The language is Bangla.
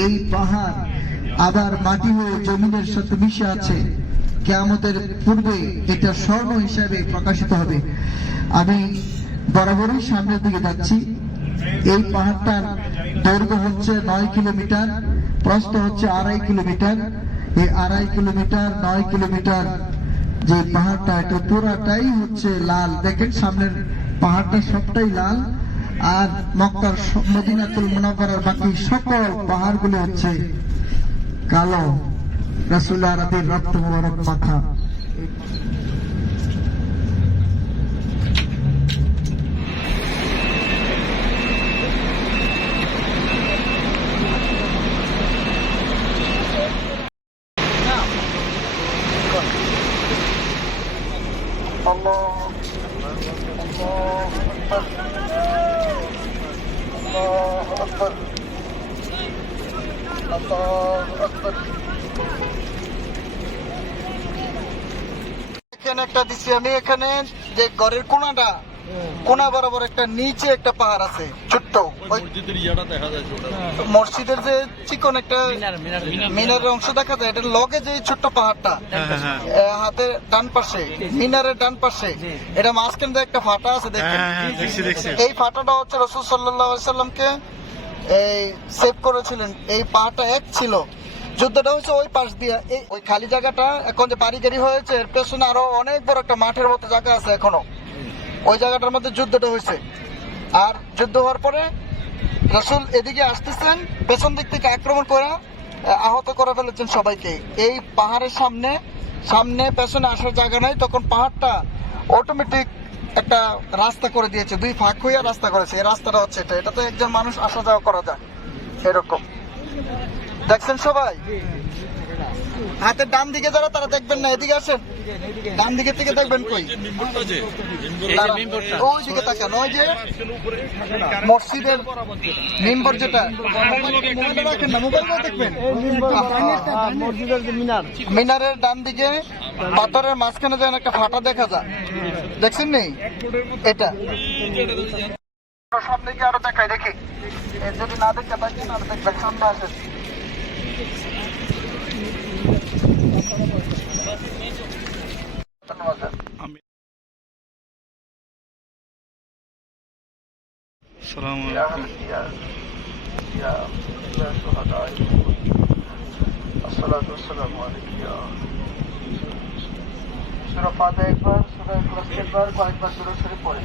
এই পাহাড় আবার মাটি হয়ে জমিনের সাথে মিশে আছে। কিয়ামতের পূর্বে এটা স্বর্ণ হিসাবে প্রকাশিত হবে। আমি বরাবরই সামনের দিকে যাচ্ছি। এই পাহাড়টার দৈর্ঘ্য হচ্ছে 9 কিলোমিটার, প্রস্থ হচ্ছে 2.5 কিলোমিটার। এই 2.5 কিলোমিটার 9 কিলোমিটার যে পাহাড়টা, এটা পুরাটাই হচ্ছে লাল। দেখেন সামনের পাহাড়টা সবটাই লাল, আর মক্কার মদিনাতুল মুনাওয়ারার বাকি সকল পাহাড়গুলো হচ্ছে কালো, রাসূল আরবির রক্ত মোবারক মাখা। একটা দিচ্ছি আমি এখানে, যে ঘরের কোনা বরাবর একটা নিচে একটা পাহাড় আছে ছোট্ট, মসজিদের যে চিকন একটা মিনারের অংশ দেখা যায়, এটার লগে যে ছোট্ট পাহাড়টা হাতের ডান পাশে, মিনারের ডান পাশে, এটা মাঝখানে একটা ফাটা আছে দেখেন। এই ফাটাটা হচ্ছে রাসূল সাল্লাল্লাহু আলাইহি সাল্লামকে সেভ করেছিলেন। এই পাহাড়টা এক ছিল, যুদ্ধটা হয়েছে ওই পাশ দিয়ে। ওই খালি জায়গাটা এখন যে বাড়িগাড়ি হয়েছে, এর পেছনে আরো অনেক বড় একটা মাঠের মতো জায়গা আছে এখনো। ওই জায়গাটার মধ্যে যুদ্ধটা হয়েছে। আর যুদ্ধ হওয়ার পরে রাসূল এদিকে আসতেছেন, পেছন দিক থেকে আক্রমণ করে আহত করে ফেলেছেন সবাইকে। এই পাহাড়ের সামনে পেছনে আসার জায়গা নাই, তখন পাহাড়টা অটোমেটিক একটা রাস্তা করে দিয়েছে, দুই ফাঁক হইয়া রাস্তা করেছে। এই রাস্তাটা হচ্ছে এটাতে একজন মানুষ আসা যাওয়া করা যায় এরকম। দেখছেন সবাই? হাতের ডান দিকে যারা, তারা দেখবেন না, এদিকে আসেন, ডান দিকে থেকে দেখবেন। কই ওই দিকে তাকান, ওই যে মসজিদের মিম্বর, যেটা মোবাইলে রাখেন না, মোবাইলে দেখবেন। মিনারের ডান দিকে পাথরের মাঝখানে যেন একটা ফাটা দেখা যায়, দেখছেন নেই? এটা সামনে গিয়ে আরো দেখাই, দেখি যদি না দেখতে পাচ্ছেন আরো দেখবেন, সামনে আসেন। কয়েকবার দুরূদ শরীফ পড়ে।